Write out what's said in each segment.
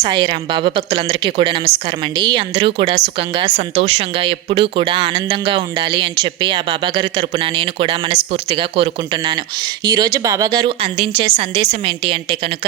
సాయిరాం. బాబా భక్తులందరికీ కూడా నమస్కారం అండి. అందరూ కూడా సుఖంగా సంతోషంగా ఎప్పుడూ కూడా ఆనందంగా ఉండాలి అని చెప్పి ఆ బాబాగారి తరపున నేను కూడా మనస్ఫూర్తిగా కోరుకుంటున్నాను. ఈరోజు బాబాగారు అందించే సందేశం ఏంటి అంటే కనుక,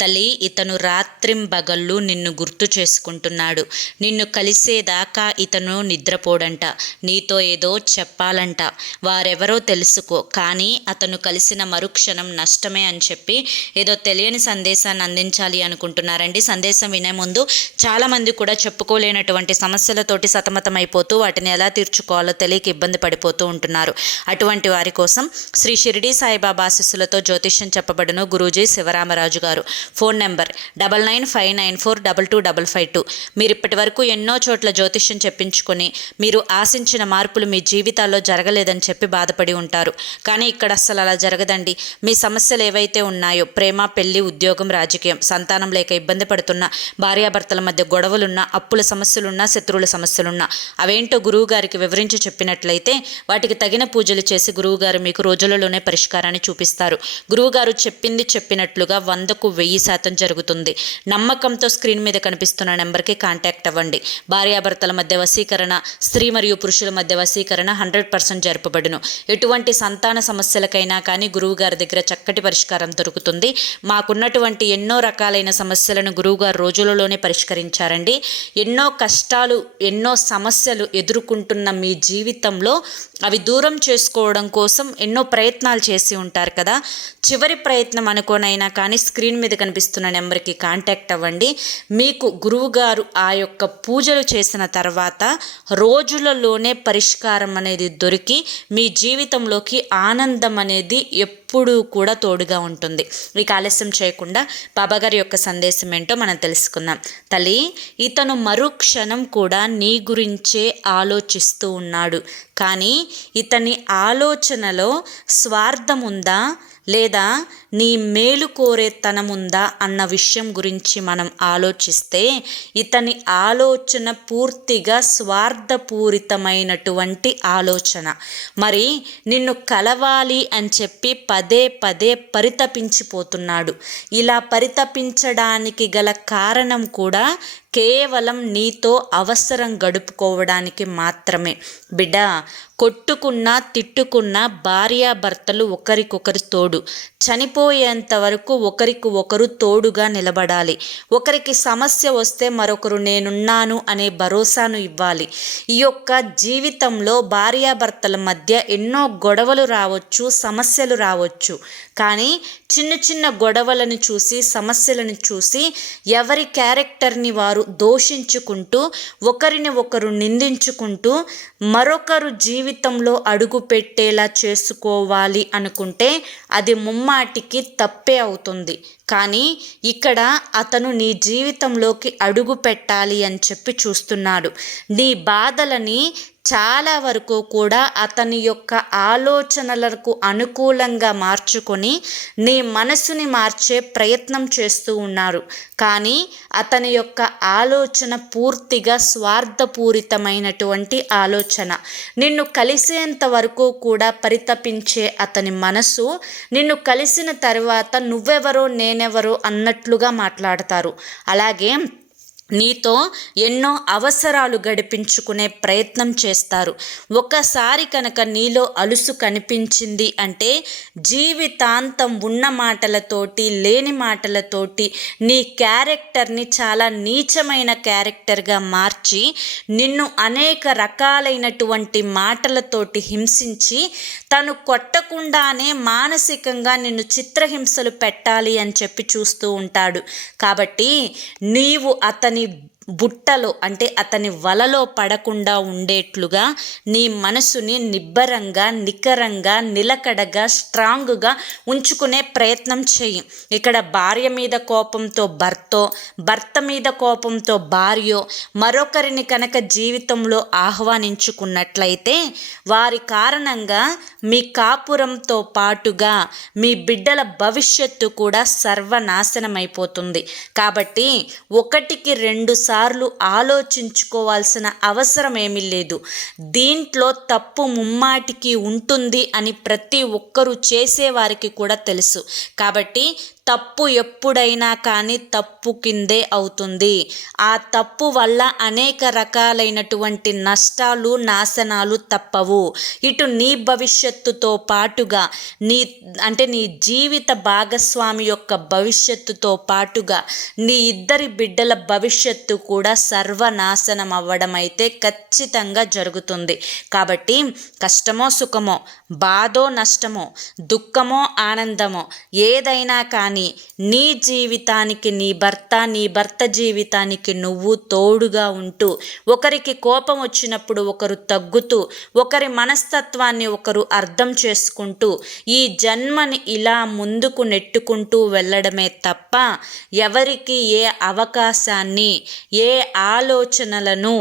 తల్లి, ఇతను రాత్రింబగళ్ళు నిన్ను గుర్తు చేసుకుంటున్నాడు. నిన్ను కలిసేదాకా ఇతను నిద్రపోడంట. నీతో ఏదో చెప్పాలంట. వారెవరో తెలుసుకో, కానీ అతను కలిసిన మరుక్షణం నష్టమే అని చెప్పి ఏదో తెలియని సందేశాన్ని అందించాలి అనుకుంటున్నారండి. సందేశం వినే ముందు చాలామంది కూడా చెప్పుకోలేనటువంటి సమస్యలతోటి సతమతమైపోతూ వాటిని ఎలా తీర్చుకోవాలో తెలియక ఇబ్బంది పడిపోతూ ఉంటున్నారు. అటువంటి వారి కోసం శ్రీ షిరిడి సాయిబాబా ఆశీస్సులతో జ్యోతిష్యం చెప్పబడును గురూజీ శివరామరాజు గారు. Phone number 9959422552. మీరు ఇప్పటి వరకు ఎన్నో చోట్ల జ్యోతిష్యం చెప్పించుకొని మీరు ఆశించిన మార్పులు మీ జీవితాల్లో జరగలేదని చెప్పి బాధపడి ఉంటారు. కానీ ఇక్కడ అస్సలు అలా జరగదండి. మీ సమస్యలు ఏవైతే ఉన్నాయో, ప్రేమ, పెళ్లి, ఉద్యోగం, రాజకీయం, సంతానం లేక ఇబ్బంది పడుతున్న, భార్యాభర్తల మధ్య గొడవలున్నా, అప్పుల సమస్యలున్నా, శత్రువుల సమస్యలున్నా, అవేంటో గురువు గారికి వివరించి చెప్పినట్లయితే వాటికి తగిన పూజలు చేసి గురువుగారు మీకు రోజులలోనే పరిష్కారాన్ని చూపిస్తారు. గురువుగారు చెప్పింది చెప్పినట్లుగా 100కు 1000% జరుగుతుంది. నమ్మకంతో స్క్రీన్ మీద కనిపిస్తున్న నెంబర్కి కాంటాక్ట్ అవ్వండి. భార్యాభర్తల మధ్య వశీకరణ, స్త్రీ మరియు పురుషుల మధ్య వశీకరణ 100% జరపబడును. ఎటువంటి సంతాన సమస్యలకైనా కానీ గురువుగారి దగ్గర చక్కటి పరిష్కారం దొరుకుతుంది. మాకున్నటువంటి ఎన్నో రకాలైన సమస్యలను గురువుగారు రోజులలోనే పరిష్కరించారండి. ఎన్నో కష్టాలు, ఎన్నో సమస్యలు ఎదుర్కొంటున్న మీ జీవితంలో అవి దూరం చేసుకోవడం కోసం ఎన్నో ప్రయత్నాలు చేసి ఉంటారు కదా. చివరి ప్రయత్నం అనుకోనైనా కానీ స్క్రీన్ మీద కనిపిస్తున్న నెంబర్కి కాంటాక్ట్ అవ్వండి. మీకు గురువుగారు ఆ యొక్క పూజలు చేసిన తర్వాత రోజులలోనే పరిష్కారం అనేది దొరికి మీ జీవితంలోకి ఆనందం అనేది ఎప్పుడూ కూడా తోడుగా ఉంటుంది. ఇక ఆలస్యం చేయకుండా బాబాగారి యొక్క సందేశం ఏంటో మనం తెలుసుకుందాం. తల్లి, ఇతను మరుక్షణం కూడా నీ గురించే ఆలోచిస్తూ ఉన్నాడు. కానీ ఇతని ఆలోచనలో స్వార్థం ఉందా లేదా నీ మేలు కోరే తనముందా అన్న విషయం గురించి మనం ఆలోచిస్తే, ఇతని ఆలోచన పూర్తిగా స్వార్థపూరితమైనటువంటి ఆలోచన. మరి నిన్ను కలవాలి అని చెప్పి పదే పదే పరితపించిపోతున్నాడు. ఇలా పరితపించడానికి గల కారణం కూడా కేవలం నీతో అవసరం గడుపుకోవడానికి మాత్రమే. బిడ్డ, కొట్టుకున్నా తిట్టుకున్నా భార్యాభర్తలు ఒకరికొకరు తోడు. చనిపోయేంత వరకు ఒకరికి ఒకరు తోడుగా నిలబడాలి. ఒకరికి సమస్య వస్తే మరొకరు నేనున్నాను అనే భరోసాను ఇవ్వాలి. ఈ యొక్క జీవితంలో భార్యాభర్తల మధ్య ఎన్నో గొడవలు రావచ్చు, సమస్యలు రావచ్చు. కానీ చిన్న చిన్న గొడవలను చూసి, సమస్యలను చూసి ఎవరి క్యారెక్టర్ని వారు దోషించుకుంటూ, ఒకరిని ఒకరు నిందించుకుంటూ మరొకరు జీవితంలో అడుగు పెట్టేలా చేసుకోవాలి అనుకుంటే అది ముమ్మాటికి తప్పే అవుతుంది. కానీ ఇక్కడ అతను నీ జీవితంలోకి అడుగు పెట్టాలి అని చెప్పి చూస్తున్నాడు. నీ బాధలని చాలా వరకు కూడా అతని యొక్క ఆలోచనలకు అనుకూలంగా మార్చుకొని నీ మనసుని మార్చే ప్రయత్నం చేస్తూ ఉన్నారు. కానీ అతని యొక్క ఆలోచన పూర్తిగా స్వార్థపూరితమైనటువంటి ఆలోచన. నిన్ను కలిసేంత వరకు కూడా పరితపించే అతని మనసు నిన్ను కలిసిన తర్వాత నువ్వెవరో నేనెవరో అన్నట్లుగా మాట్లాడతారు. అలాగే నీతో ఎన్నో అవసరాలు గడిపించుకునే ప్రయత్నం చేస్తారు. ఒకసారి కనుక నీలో అలుసు కనిపించింది అంటే జీవితాంతం ఉన్న మాటలతోటి, లేని మాటలతోటి నీ క్యారెక్టర్ని చాలా నీచమైన క్యారెక్టర్గా మార్చి నిన్ను అనేక రకాలైనటువంటి మాటలతోటి హింసించి తను కొట్టకుండానే మానసికంగా నిన్ను చిత్రహింసలు పెట్టాలి అని చెప్పి చూస్తూ ఉంటాడు. కాబట్టి నీవు అతని బుట్టలో అంటే అతని వలలో పడకుండా ఉండేట్లుగా నీ మనసుని నిబ్బరంగా, నికరంగా, నిలకడగా, స్ట్రాంగ్గా ఉంచుకునే ప్రయత్నం చెయ్యి. ఇక్కడ భార్య మీద కోపంతో భర్తో, భర్త మీద కోపంతో భార్యో మరొకరిని కనుక జీవితంలో ఆహ్వానించుకున్నట్లయితే వారి కారణంగా మీ కాపురంతో పాటుగా మీ బిడ్డల భవిష్యత్తు కూడా సర్వనాశనమైపోతుంది. కాబట్టి 1కి 2 సార్లు ఆలోచించుకోవాల్సిన అవసరం ఏమీ లేదు. దీంట్లో తప్పు ముమ్మాటికి ఉంటుంది అని ప్రతి ఒక్కరూ చేసేవారికి కూడా తెలుసు. కాబట్టి తప్పు ఎప్పుడైనా కానీ తప్పు కిందే అవుతుంది. ఆ తప్పు వల్ల అనేక రకాలైనటువంటి నష్టాలు నాశనాలు తప్పవు. ఇటు నీ భవిష్యత్తుతో పాటుగా నీ జీవిత భాగస్వామి యొక్క భవిష్యత్తుతో పాటుగా నీ ఇద్దరి బిడ్డల భవిష్యత్తు కూడా సర్వనాశనం అవ్వడం అయితే ఖచ్చితంగా జరుగుతుంది. కాబట్టి కష్టమో సుఖమో, బాధో నష్టమో, దుఃఖమో ఆనందమో ఏదైనా కానీ నీ జీవితానికి నీ భర్త జీవితానికి నువ్వు తోడుగా ఉంటూ, ఒకరికి కోపం వచ్చినప్పుడు ఒకరు తగ్గుతూ, ఒకరి మనస్తత్వాన్ని ఒకరు అర్థం చేసుకుంటూ ఈ జన్మని ఇలా ముందుకు నెట్టుకుంటూ వెళ్ళడమే తప్ప ఎవరికి ఏ అవకాశాన్ని, ఏ ఆలోచనలను,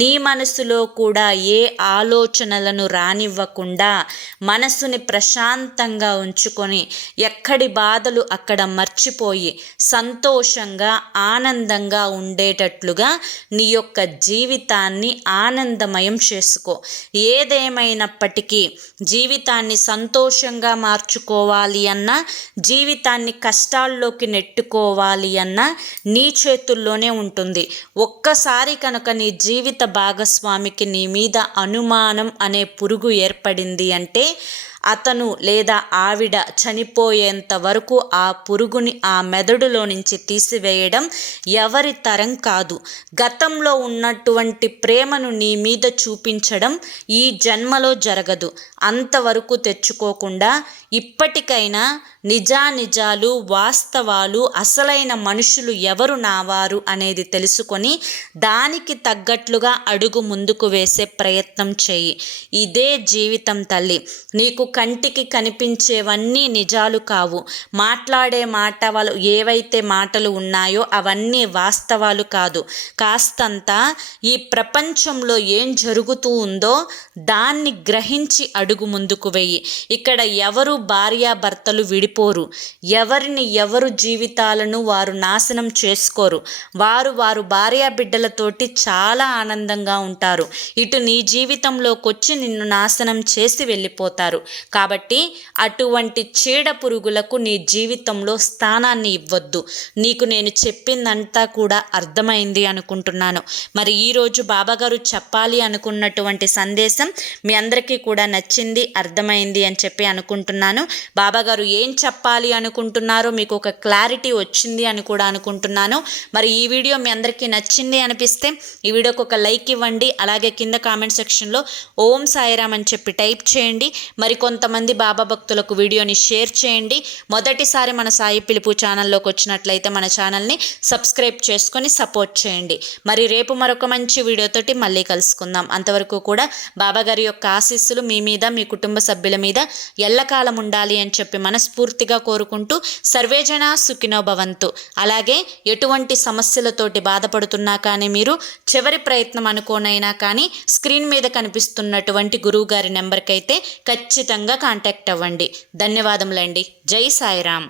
నీ మనసులో కూడా ఏ ఆలోచనలను రానివ్వకుండా మనసుని ప్రశాంతంగా ఉంచుకొని ఎక్కడి బాధలు అక్కడ మర్చిపోయి సంతోషంగా ఆనందంగా ఉండేటట్లుగా నీ యొక్క జీవితాన్ని ఆనందమయం చేసుకో. ఏదేమైనప్పటికీ జీవితాన్ని సంతోషంగా మార్చుకోవాలి అన్నా, జీవితాన్ని కష్టాల్లోకి నెట్టుకోవాలి అన్నా నీ చేతుల్లోనే ఉంటుంది. ఒక్కసారి కనుక నీ జీవిత భాగస్వామికి నీ మీద అనుమానం అనే పురుగు ఏర్పడింది అంటే అతను లేదా ఆవిడ చనిపోయేంత వరకు ఆ పురుగుని ఆ మెదడులో నుంచి తీసివేయడం ఎవరి తరం కాదు. గతంలో ఉన్నటువంటి ప్రేమను నీ మీద చూపించడం ఈ జన్మలో జరగదు. అంతవరకు తెచ్చుకోకుండా ఇప్పటికైనా నిజాలు, వాస్తవాలు, అసలైన మనుషులు ఎవరు నావారు అనేది తెలుసుకొని దానికి తగ్గట్లుగా అడుగు ముందుకు వేసే ప్రయత్నం చేయి. ఇదే జీవితం తల్లి. నీకు కంటికి కనిపించేవన్నీ నిజాలు కావు. మాట్లాడే వాళ్ళు ఏవైతే మాటలు ఉన్నాయో అవన్నీ వాస్తవాలు కాదు. కాస్తంత ఈ ప్రపంచంలో ఏం జరుగుతూ ఉందో దాన్ని గ్రహించి అడుగు ముందుకు వెయ్యి. ఇక్కడ ఎవరు భార్యాభర్తలు విడిపోరు. ఎవరు జీవితాలను వారు నాశనం చేసుకోరు. వారు భార్యా బిడ్డలతోటి చాలా ఆనందంగా ఉంటారు. ఇటు నీ జీవితంలోకి వచ్చి నిన్ను నాశనం చేసి వెళ్ళిపోతారు. కాబట్టి అటువంటి చీడ పురుగులకు నీ జీవితంలో స్థానాన్ని ఇవ్వద్దు. నీకు నేను చెప్పిందంతా కూడా అర్థమైంది అనుకుంటున్నాను. మరి ఈరోజు బాబాగారు చెప్పాలి అనుకున్నటువంటి సందేశం మీ అందరికీ కూడా నచ్చింది, అర్థమైంది అని చెప్పి అనుకుంటున్నాను. బాబాగారు ఏం చెప్పాలి అనుకుంటున్నారో మీకు ఒక క్లారిటీ వచ్చింది అని కూడా అనుకుంటున్నాను. మరి ఈ వీడియో మీ అందరికీ నచ్చింది అనిపిస్తే ఈ వీడియోకి ఒక లైక్ ఇవ్వండి. అలాగే కింద కామెంట్ సెక్షన్లో ఓం సాయిరామ్ అని చెప్పి టైప్ చేయండి. మరి కొంతమంది బాబా భక్తులకు వీడియోని షేర్ చేయండి. మొదటిసారి మన సాయి పిలుపు ఛానల్లోకి వచ్చినట్లయితే మన ఛానల్ని సబ్స్క్రైబ్ చేసుకొని సపోర్ట్ చేయండి. మరి రేపు మరొక మంచి వీడియోతోటి మళ్ళీ కలుసుకుందాం. అంతవరకు కూడా బాబాగారి యొక్క ఆశీస్సులు మీ మీద, మీ కుటుంబ సభ్యుల మీద ఎల్లకాలం ఉండాలి అని చెప్పి మనస్ఫూర్తిగా కోరుకుంటూ సర్వేజన సుఖినో భవంతు. అలాగే ఎటువంటి సమస్యలతోటి బాధపడుతున్నా కానీ మీరు చివరి ప్రయత్నం అనుకోనైనా కానీ స్క్రీన్ మీద కనిపిస్తున్నటువంటి గురువు గారి నెంబర్కి అయితే ఖచ్చితంగా కాంటాక్ట్ అవ్వండి. ధన్యవాదములండి. జై సాయిరామ్.